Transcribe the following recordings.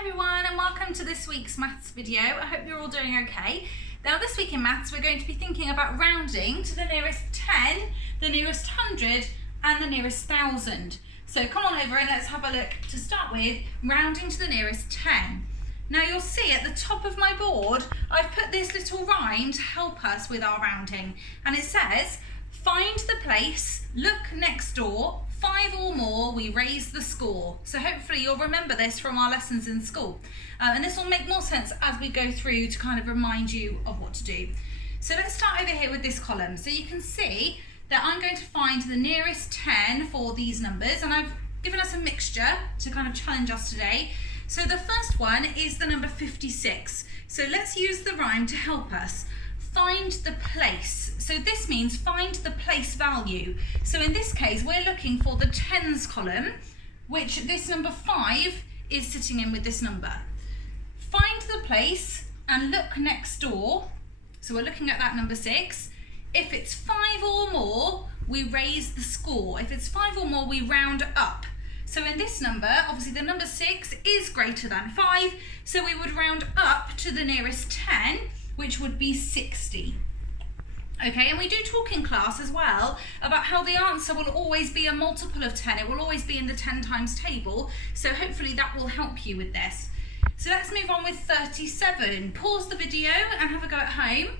Hi everyone and welcome to this week's maths video. I hope you're all doing okay. Now this week in maths we're going to be thinking about rounding to the nearest 10, the nearest 100 and the nearest 1000. So come on over and let's have a look to start with rounding to the nearest 10. Now you'll see at the top of my board I've put this little rhyme to help us with our rounding, and it says find the place, look next door, 5 or more, we raise the score. So hopefully you'll remember this from our lessons in school. And this will make more sense as we go through to kind of remind you of what to do. So let's start over here with this column. So you can see that I'm going to find the nearest 10 for these numbers, and I've given us a mixture to kind of challenge us today. So the first one is the number 56. So let's use the rhyme to help us. Find the place. So this means find the place value. So in this case, we're looking for the tens column, which this number 5 is sitting in with this number. Find the place and look next door. So we're looking at that number 6. If it's 5 or more, we raise the score. If it's 5 or more, we round up. So in this number, obviously the number 6 is greater than 5, so we would round up to the nearest 10, which would be 60. Okay, and we do talk in class as well about how the answer will always be a multiple of 10. It will always be in the 10 times table, so hopefully that will help you with this. So let's move on with 37. Pause the video and have a go at home.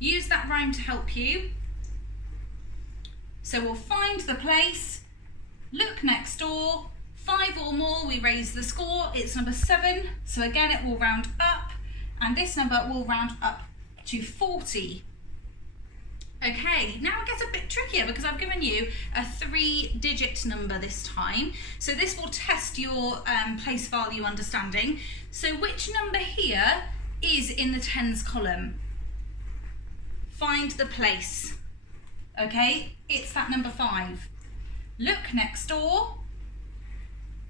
Use that rhyme to help you. So we'll find the place, look next door, 5 or more, we raise the score. It's number 7, so again it will round up, and this number will round up to 40. Okay, now it gets a bit trickier because I've given you a 3-digit number this time. So this will test your place value understanding. So which number here is in the tens column? Find the place. Okay, it's that number 5. Look next door.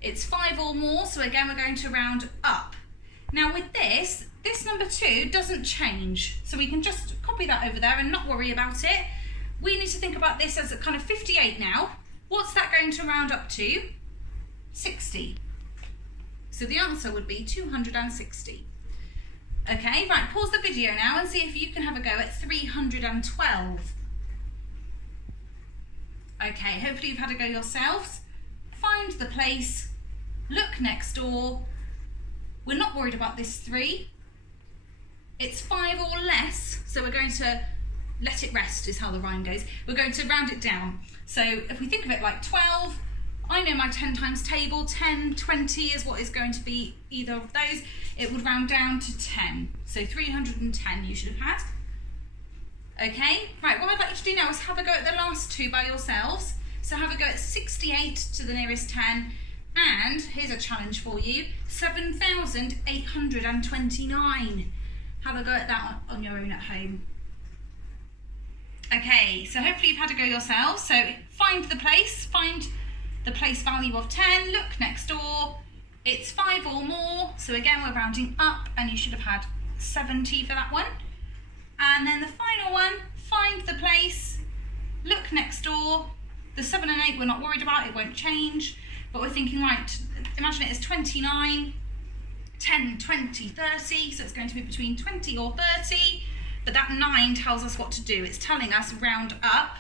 It's 5 or more, so again we're going to round up. Now with this number 2 doesn't change, so we can just copy that over there and not worry about it. We need to think about this as a kind of 58 now. What's that going to round up to? 60. So the answer would be 260. Okay, right, pause the video now and see if you can have a go at 312. Okay, hopefully you've had a go yourselves. Find the place, look next door. We're not worried about this 3. It's 5 or less, so we're going to let it rest is how the rhyme goes. We're going to round it down. So if we think of it like 12, I know my 10 times table, 10, 20 is what is going to be either of those. It would round down to 10. So 310 you should have had. Okay, right, what I'd like you to do now is have a go at the last 2 by yourselves. So have a go at 68 to the nearest 10, and here's a challenge for you, 7,829. Have a go at that on your own at home. Okay, so hopefully you've had a go yourselves. So find the place value of 10, look next door. It's 5 or more, so again we're rounding up, and you should have had 70 for that one. And then the final one, find the place, look next door. The 7 and 8 we're not worried about, it won't change, but we're thinking, right, imagine it as 29, 10, 20, 30, so it's going to be between 20 or 30, but that 9 tells us what to do. It's telling us round up,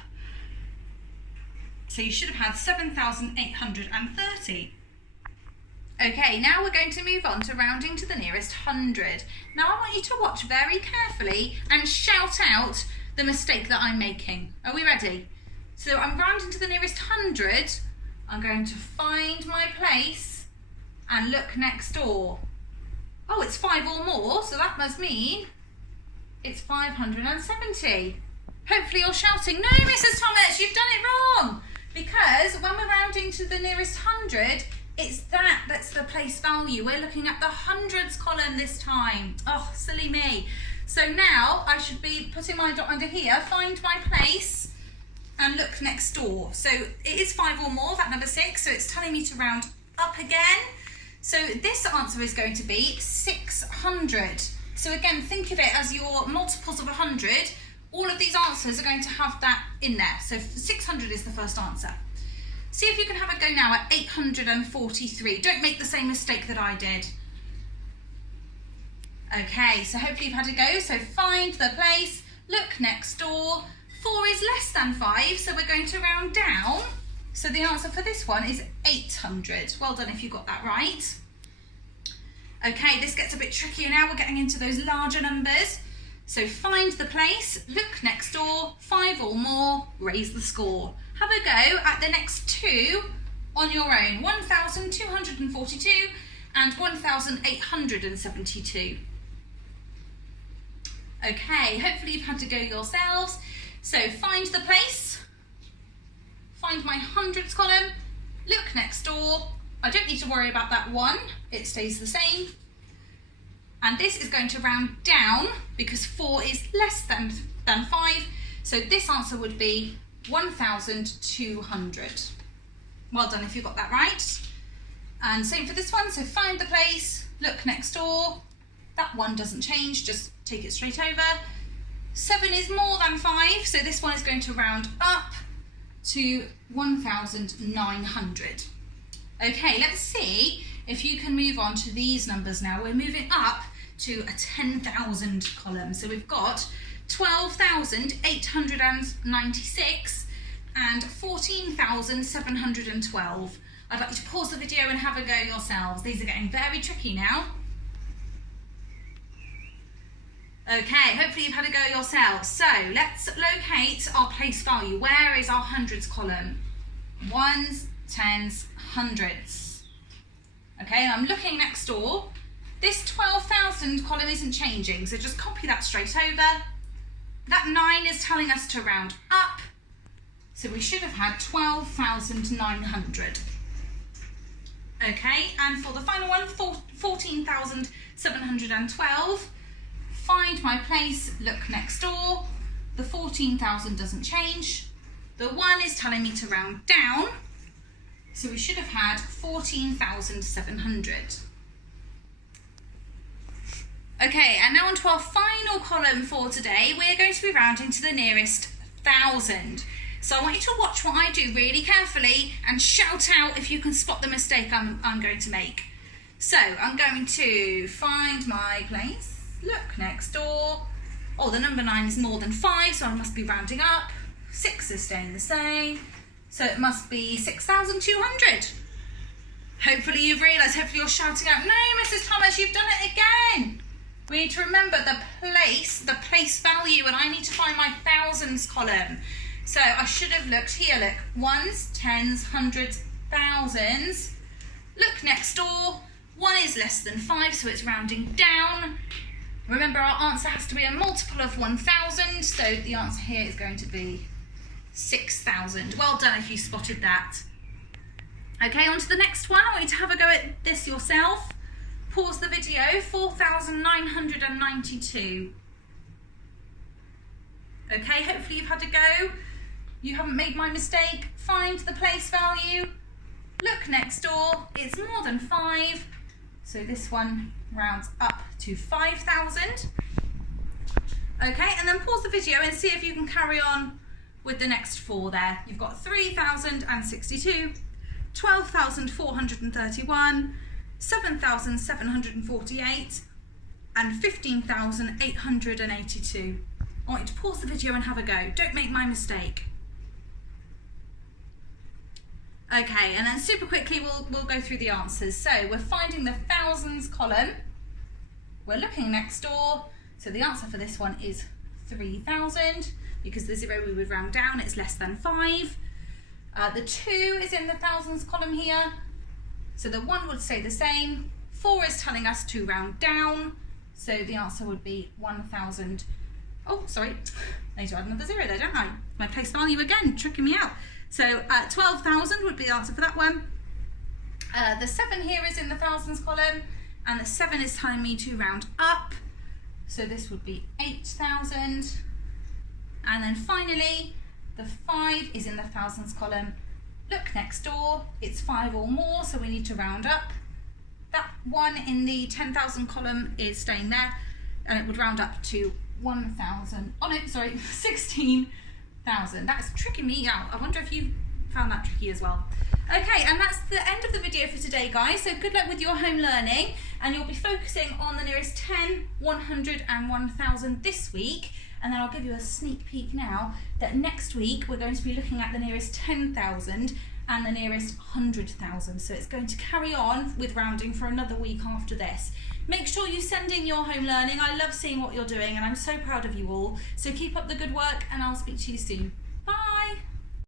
so you should have had 7,830. Okay, now we're going to move on to rounding to the nearest 100. Now I want you to watch very carefully and shout out the mistake that I'm making. Are we ready? So I'm rounding to the nearest 100. I'm going to find my place and look next door. Oh, it's 5 or more, so that must mean it's 570. Hopefully you're shouting, no, Mrs. Thomas, you've done it wrong. Because when we're rounding to the nearest 100, it's that's the place value. We're looking at the hundreds column this time. Oh, silly me. So now I should be putting my dot under here, find my place, and look next door. So it is 5 or more, that number 6, so it's telling me to round up again. So this answer is going to be 600. So again, think of it as your multiples of 100. All of these answers are going to have that in there. So 600 is the first answer. See if you can have a go now at 843. Don't make the same mistake that I did. Okay, so hopefully you've had a go. So find the place, look next door. 4 is less than 5, so we're going to round down. So the answer for this one is 800. Well done if you got that right. Okay, this gets a bit trickier now. We're getting into those larger numbers. So find the place, look next door, 5 or more, raise the score. Have a go at the next 2 on your own. 1,242 and 1,872. Okay, hopefully you've had to go yourselves. So find the place, find my hundreds column, look next door. I don't need to worry about that 1, it stays the same. And this is going to round down because 4 is less than 5. So this answer would be 1,200. Well done if you got that right. And same for this one. So find the place, look next door. That 1 doesn't change, just take it straight over. 7 is more than 5, so this one is going to round up to 1,900. Okay, let's see if you can move on to these numbers now. We're moving up to a 10,000 column. So we've got 12,896 and 14,712. I'd like you to pause the video and have a go yourselves. These are getting very tricky now. Okay, hopefully you've had a go yourselves. So let's locate our place value. Where is our hundreds column? Ones, tens, hundreds. Okay, I'm looking next door. This 12,000 column isn't changing, so just copy that straight over. That 9 is telling us to round up, so we should have had 12,900. Okay, and for the final one, 14,712. Find my place, look next door. The 14,000 doesn't change. The 1 is telling me to round down, so we should have had 14,700. Okay, and now on to our final column for today. We're going to be rounding to the nearest 1,000. So I want you to watch what I do really carefully and shout out if you can spot the mistake I'm going to make. So I'm going to find my place, look next door. Oh, the number 9 is more than 5, so I must be rounding up. 6 is staying the same, so it must be 6,200. Hopefully you've realised, hopefully you're shouting out, no, Mrs. Thomas, you've done it again. We need to remember the place value, and I need to find my thousands column. So I should have looked here, look, ones, tens, hundreds, thousands. Look next door, 1 is less than 5, so it's rounding down. Remember, our answer has to be a multiple of 1,000, so the answer here is going to be 6,000. Well done if you spotted that. Okay, on to the next one. I want you to have a go at this yourself. Pause the video, 4,992. Okay, hopefully you've had a go. You haven't made my mistake. Find the place value. Look next door, it's more than 5. So this one rounds up to 5,000. Okay, and then pause the video and see if you can carry on with the next 4 there. You've got 3,062, 12,431, 7,748 and 15,882. I want you to pause the video and have a go. Don't make my mistake. Okay, and then super quickly we'll go through the answers. So we're finding the thousands column. We're looking next door. So the answer for this one is 3,000 because the 0 we would round down, it's less than 5. The 2 is in the thousands column here. So the 1 would stay the same. 4 is telling us to round down. So the answer would be 1,000. Oh, sorry. I need to add another 0 there, don't I? My place value again, tricking me out. So 12,000 would be the answer for that one. The 7 here is in the thousands column, and the 7 is telling me to round up. So this would be 8,000. And then finally, the 5 is in the thousands column. Look next door, it's 5 or more, so we need to round up. That 1 in the 10,000 column is staying there, and it would round up to 1,000. Oh no, sorry, 16,000. That's tricking me out. I wonder if you found that tricky as well. Okay, and that's the end of the video for today, guys. So good luck with your home learning, and you'll be focusing on the nearest 10, 100 and 1000 this week. And then I'll give you a sneak peek now that next week we're going to be looking at the nearest 10,000 and the nearest 100,000. So it's going to carry on with rounding for another week after this. Make sure you send in your home learning. I love seeing what you're doing and I'm so proud of you all. So keep up the good work and I'll speak to you soon.